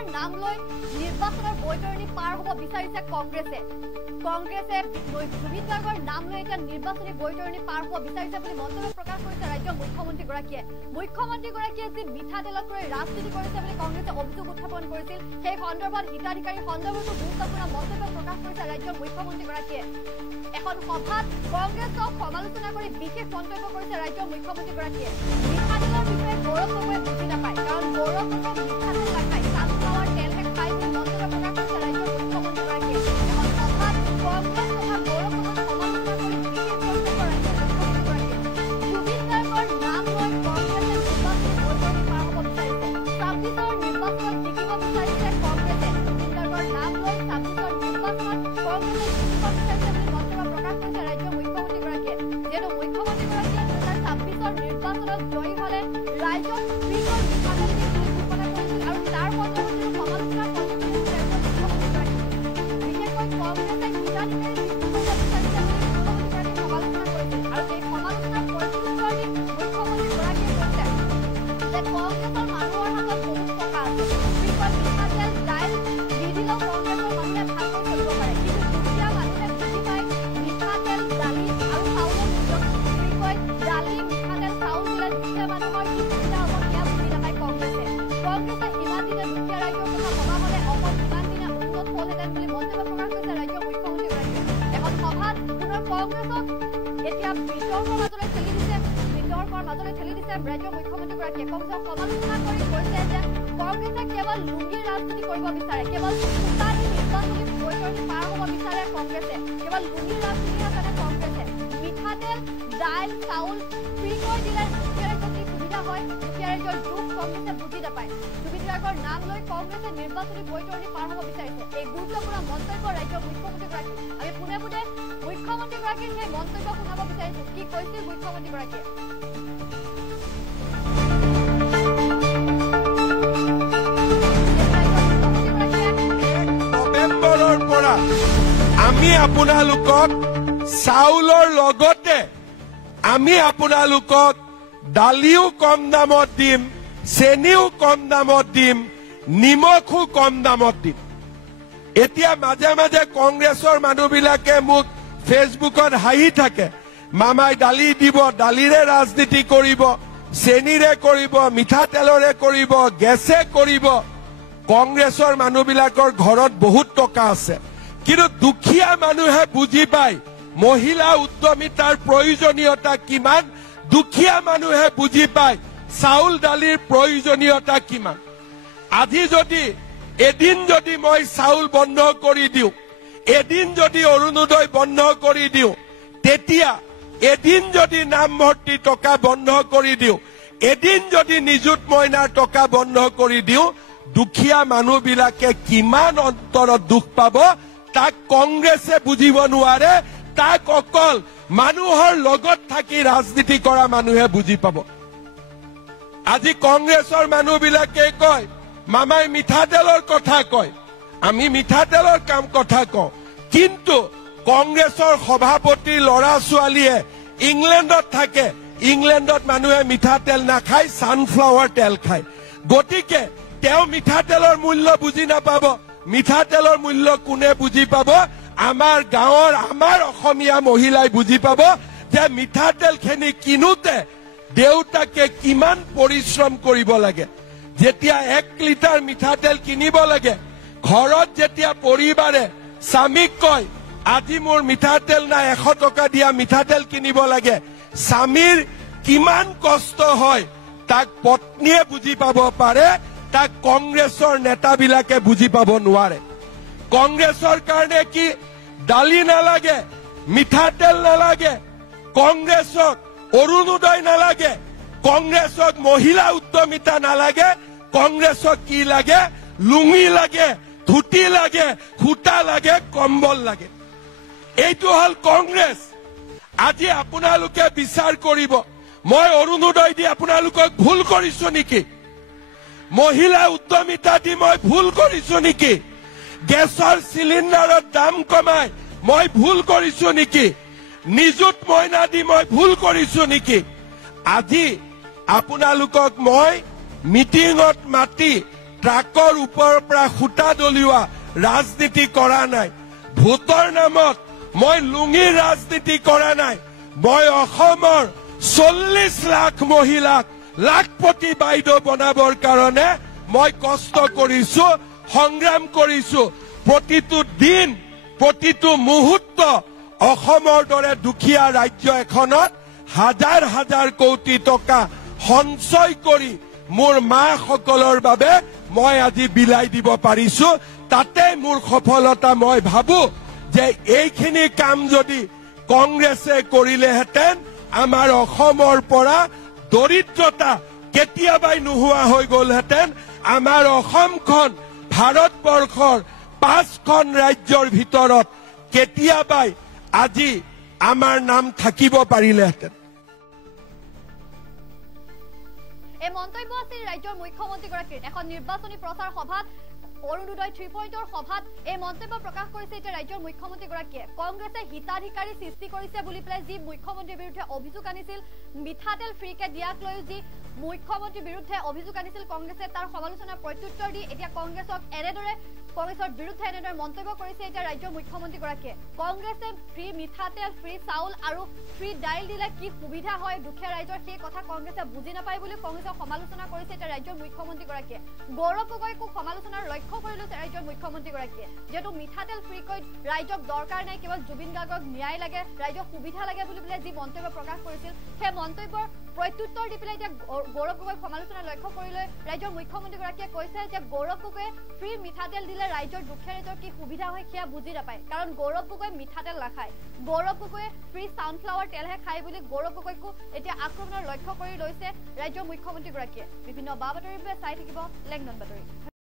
বিধায়কৰ নাম লৈ নিৰ্বাচনৰ বৈতৰণি পাৰ হ'ব বিচাৰিছে কংগ্ৰেছে জুবিন গাৰ্গৰ নাম লৈ এতিয়া নিৰ্বাচনী বৈতৰণি পাৰ হ'ব বিচাৰিছে বুলি মন্তব্য প্ৰকাশ কৰিছে ৰাজ্যৰ মুখ্যমন্ত্ৰীগৰাকীয়ে যি মিঠাতেলক লৈ ৰাজনীতি কৰিছে বুলি কংগ্ৰেছে অভিযোগ উত্থাপন কৰিছিল সেই সন্দৰ্ভত হিতাধিকাৰী সন্দৰ্ভতো গুৰুত্বপূৰ্ণ মন্তব্য প্ৰকাশ কৰিছে ৰাজ্যৰ মুখ্যমন্ত্ৰীগৰাকীয়ে এখন সভাত কংগ্ৰেছক সমালোচনা কৰি বিশেষ মন্তব্য কৰিছে ৰাজ্যৰ মুখ্যমন্ত্ৰীগৰাকীয়ে মিঠাতেলৰ বিষয়ে গৌৰৱ গগৈয়ে বুজি নাপায় কাৰণ গৌৰৱ গগৈ মিঠাতেল নাখায় ছানফ্লাৱাৰ তেলহে খায় বুলি মন্তব্য প্ৰকাশ কৰিছে ৰাজ্যৰ মুখ্যমন্ত্ৰীগৰাকীয়ে এখন সভাত কংগ্ৰেছ তথা গৌৰৱ গগৈক সমালোচনা কৰি বিশেষ মন্তব্য ৰাজ্যৰ মুখ্যমন্ত্ৰীগৰাকীয়ে জুবিন গাৰ্গৰ নাম লৈ কংগ্ৰেছে নিৰ্বাচনী বৈতৰণি পাৰ হ'ব বিচাৰিছে ২৬ৰ নিৰ্বাচনত জিকিব বিচাৰিছে কংগ্ৰেছে জুবিন গাৰ্গৰ নাম লৈ ২৬ৰ নিৰ্বাচনত কংগ্ৰেছে জিকিব বিচাৰিছে বুলি মন্তব্য প্ৰকাশ কৰিছে ৰাজ্যৰ মুখ্যমন্ত্ৰীগৰাকীয়ে যিহেতু মুখ্যমন্ত্ৰীগৰাকীয়ে ২০২৬ৰ নিৰ্বাচনত জয়ী হলে ৰাইজক ফ্ৰীকৈ মিঠাতেল দি ঘোষণা কৰিছিল আৰু তাৰ পৰৱৰ্তী সমালোচনাৰ সন্মুখীন হৈছে ৰাজ্যৰ মুখ্যমন্ত্ৰীগৰাকী বিশেষকৈ কংগ্ৰেছে হিতাধিকাৰী সৃষ্টি কৰিব বিচাৰিছে বুলি মুখ্যমন্ত্ৰীগৰাকীয়ে সমালোচনা কৰিছিল আৰু এই সমালোচনাৰ প্ৰত্যুত্তৰ দি মুখ্যমন্ত্ৰীগৰাকীয়ে কৈছে যে কংগ্ৰেছৰ মানুহৰ হাতত বহুত টকা আছে ফ্ৰীকৈ মিঠাতেল দাইল দি দিলেও কংগ্ৰেছৰ মানুহে ভালকৈ চলিব পাৰে কিন্তু দুখীয়া মানুহে বুজি পায় মিঠাতেল দালি আৰু চাউলৰ মূল্য ফ্ৰীকৈ দালি মিঠাতেল চাউল দিলে দুখীয়া মানুহৰ কি সুবিধা হ'ব সেয়া বুজি নাপায় কংগ্ৰেছে ইমান দিনে দুখীয়া ৰাইজৰ কথা ভবা হলে অসম ইমান দিনে উন্নত হলহেঁতেন বুলি মন্তব্য প্ৰকাশ কৰিছে ৰাজ্যৰ মুখ্যমন্ত্ৰীগৰাকীয়ে এখন সভাত পুনৰ কংগ্ৰেছক এতিয়া বিতৰ্কৰ মাজলৈ ঠেলি দিছে ৰাজ্যৰ মুখ্যমন্ত্ৰীগৰাকীয়ে কংগ্ৰেছক সমালোচনা কৰি কৈছে যে কংগ্ৰেছে কেৱল লুংগিৰ ৰাজনীতি কৰিব বিচাৰে কেৱল সূতাদি নিৰ্বাচনী বৈতৰণি পাৰ হ'ব বিচাৰে কংগ্ৰেছে কেৱল লুংগিৰ ৰাজনীতিহে জানে কংগ্ৰেছে মিঠাতেল দাইল চাউল ফ্ৰীকৈ দিলে দুখীয়া ৰাইজৰ কি সুবিধা হয় দুখীয়া ৰাইজৰ দুখ কংগ্ৰেছে বুজি নাপায় জুবিন গাৰ্গৰ নাম লৈ কংগ্ৰেছে নিৰ্বাচনী বৈতৰণি পাৰ হ'ব বিচাৰিছে এই গুৰুত্বপূৰ্ণ মন্তব্য ৰাজ্যৰ মুখ্যমন্ত্ৰীগৰাকী আমি পোনে পোনে মুখ্যমন্ত্ৰীগৰাকীৰ সেই মন্তব্য শুনাব বিচাৰিছো কি কৈছিল মুখ্যমন্ত্ৰীগৰাকীয়ে নৱেম্বৰৰ পৰা আমি আপোনালোকক চাউলৰ লগতে আমি আপোনালোকক দালিও কম দামত দিম চেনিও কম দামত দিম নিমখো কম দামত দিম এতিয়া মাজে মাজে কংগ্ৰেছৰ মানুহবিলাকে মোক ফেচবুকত হাঁহি থাকে মামাই দালি দিব দালিৰে ৰাজনীতি কৰিব চেনিৰে কৰিব মিঠাতেলৰে কৰিব গেছে কৰিব কংগ্ৰেছৰ মানুহবিলাকৰ ঘৰত বহুত টকা আছে কিন্তু দুখীয়া মানুহে বুজি পায় মহিলা উদ্যমিতাৰ প্ৰয়োজনীয়তা কিমান দুখীয়া মানুহে বুজি পায় চাউল দালিৰ প্ৰয়োজনীয়তা কিমান আজি যদি এদিন যদি মই চাউল বন্ধ কৰি দিওঁ এদিন যদি অৰুণোদয় বন্ধ কৰি দিওঁ তেতিয়া এদিন যদি নামভৰ্তি টকা বন্ধ কৰি দিওঁ এদিন যদি নিযুত মইনাৰ টকা বন্ধ কৰি দিওঁ দুখীয়া মানুহবিলাকে কিমান অন্তৰত দুখ পাব তাক কংগ্ৰেছে বুজিব নোৱাৰে তাক অকল মানুহৰ লগত থাকি ৰাজনীতি কৰা মানুহে বুজি পাব আজি কংগ্ৰেছৰ মানুহবিলাকে কয় মামাই মিঠাতেলৰ কথা কয় আমি মিঠাতেলৰ কাম কথা কওঁ কিন্তু কংগ্ৰেছৰ সভাপতিৰ ল'ৰা ছোৱালীয়ে ইংলেণ্ডত থাকে ইংলেণ্ডত মানুহে মিঠাতেল নাখায় ছানফ্লাৱাৰ তেল খায় গতিকে তেওঁ মিঠাতেলৰ মূল্য বুজি নাপাব মিঠাতেলৰ মূল্য কোনে বুজি পাব আমাৰ গাঁৱৰ আমাৰ অসমীয়া মহিলাই বুজি পাব যে মিঠাতেলখিনি কিনোতে দেউতাকে কিমান পৰিশ্ৰম কৰিব লাগে যেতিয়া 1 লিটাৰ মিঠাতেল কিনিব লাগে ঘৰত যেতিয়া পৰিবাৰে স্বামীক কয় আজি মোৰ মিঠাতেল নাই 100 টকা দিয়া মিঠাতেল কিনিব লাগে স্বামীৰ কিমান কষ্ট হয় তাক পত্নীয়ে বুজি পাব পাৰে তাক কংগ্ৰেছৰ নেতাবিলাকে বুজি পাব নোৱাৰে কংগ্ৰেছৰ কাৰণে কি দালি নালাগে মিঠাতেল নালাগে কংগ্ৰেছক অৰুণোদয় নালাগে কংগ্ৰেছক মহিলা উদ্যমিতা নালাগে কংগ্ৰেছক কি লাগে লুঙি লাগে ধুতি লাগে খুটা লাগে কম্বল লাগে এইটো হল কংগ্ৰেছ আজি আপোনালোকে বিচাৰ কৰিব মই অৰুণোদয় দি আপোনালোকক ভুল কৰিছো নেকি মহিলা উদ্যমিতা দি মই ভুল কৰিছো নেকি গেছৰ সিলিণ্ডাৰৰ দাম কমাই মই ভুল কৰিছো নেকি নিযুত মইনা দি মই ভুল কৰিছো নেকি আজি আপোনালোকক মই মিটিঙত মাতি ট্ৰাকৰ ওপৰৰ পৰা খুঁটা দলিওৱা ৰাজনীতি কৰা নাই ভোটৰ নামত মই লুঙিৰ ৰাজনীতি কৰা নাই মই অসমৰ 40 লাখ মহিলাক লাখপতি বাইদেউ বনাবৰ কাৰণে মই কষ্ট কৰিছো সংগ্ৰাম কৰিছো প্ৰতিটো দিন প্ৰতিটো মুহূৰ্ত অসমৰ দৰে দুখীয়া ৰাজ্য এখনত হাজাৰ হাজাৰ কোটি টকা সঞ্চয় কৰি মোৰ মাসকলৰ বাবে মই আজি বিলাই দিব পাৰিছো তাতে মোৰ সফলতা মই ভাবো যে এইখিনি কাম যদি কংগ্ৰেছে কৰিলেহেঁতেন আমাৰ অসমৰ পৰা দৰিদ্ৰতা কেতিয়াবাই নোহোৱা হৈ গ'লহেঁতেন আমাৰ অসমখন ভাৰতবৰ্ষৰ 5খন ৰাজ্যৰ ভিতৰত কেতিয়াবাই আজি আমাৰ নাম থাকিব পাৰিলেহেঁতেন এই মন্তব্য আছিল ৰাজ্যৰ মুখ্যমন্ত্ৰীগৰাকীৰ এখন নিৰ্বাচনী প্ৰচাৰ সভাত অৰুণোদয় 3 পইণ্টৰ সভাত এই মন্তব্য প্ৰকাশ কৰিছে যে ৰাজ্যৰ মুখ্যমন্ত্ৰীগৰাকীয়ে কংগ্ৰেছে হিতাধিকাৰী সৃষ্টি কৰিছে বুলি পেলাই যি মুখ্যমন্ত্ৰীৰ বিৰুদ্ধে অভিযোগ আনিছিল মিঠাতেল ফ্ৰীকে দিয়াক লৈ যি মুখ্যমন্ত্ৰীৰ বিৰুদ্ধে অভিযোগ আনিছিল কংগ্ৰেছে তাৰ সমালোচনাৰ প্ৰত্যুত্তৰ দি এতিয়া কংগ্ৰেছৰ বিৰুদ্ধে এনেদৰে মন্তব্য কৰিছে এতিয়া ৰাজ্যৰ মুখ্যমন্ত্ৰীগৰাকীয়ে কংগ্ৰেছে ফ্ৰী মিঠাতেল ফ্ৰী চাউল আৰু ফ্ৰী দাইল দিলে কি সুবিধা হয় দুখীয়া ৰাইজৰ সেই কথা কংগ্ৰেছে বুজি নাপায় বুলি কংগ্ৰেছৰ সমালোচনা কৰিছে এতিয়া ৰাজ্যৰ মুখ্যমন্ত্ৰীগৰাকীয়ে গৌৰৱ গগৈকো সমালোচনাৰ লক্ষ্য কৰি লৈছে ৰাজ্যৰ মুখ্যমন্ত্ৰীগৰাকীয়ে যেহেতু মিঠাতেল ফ্ৰীকৈ ৰাইজক দৰকাৰ নাই কেৱল জুবিন গাৰ্গক ন্যায় লাগে ৰাইজক সুবিধা লাগে বুলি পেলাই যি মন্তব্য প্ৰকাশ কৰিছিল সেই মন্তব্যৰ প্ৰত্যুত্তৰ দি পেলাই এতিয়া গৌৰৱ গগৈক সমালোচনাৰ লক্ষ্য কৰি লৈ ৰাজ্যৰ মুখ্যমন্ত্ৰীগৰাকীয়ে কৈছে যে গৌৰৱ গগৈয়ে ফ্ৰী মিঠাতেল দিলে ৰাইজৰ দুখীয়া ৰাইজৰ কি সুবিধা হয় সেয়া বুজি নাপায় কাৰণ গৌৰৱ গগৈ মিঠাতেল নাখায় গৌৰৱ গগৈয়ে ফ্ৰী ছানফ্লাৱাৰ তেলহে খায় বুলি গৌৰৱ গগৈকো এতিয়া আক্ৰমণৰ লক্ষ্য কৰি লৈছে ৰাজ্যৰ মুখ্যমন্ত্ৰীগৰাকীয়ে বিভিন্ন বাতৰিৰ বাবে চাই থাকিব লেংডন বাতৰি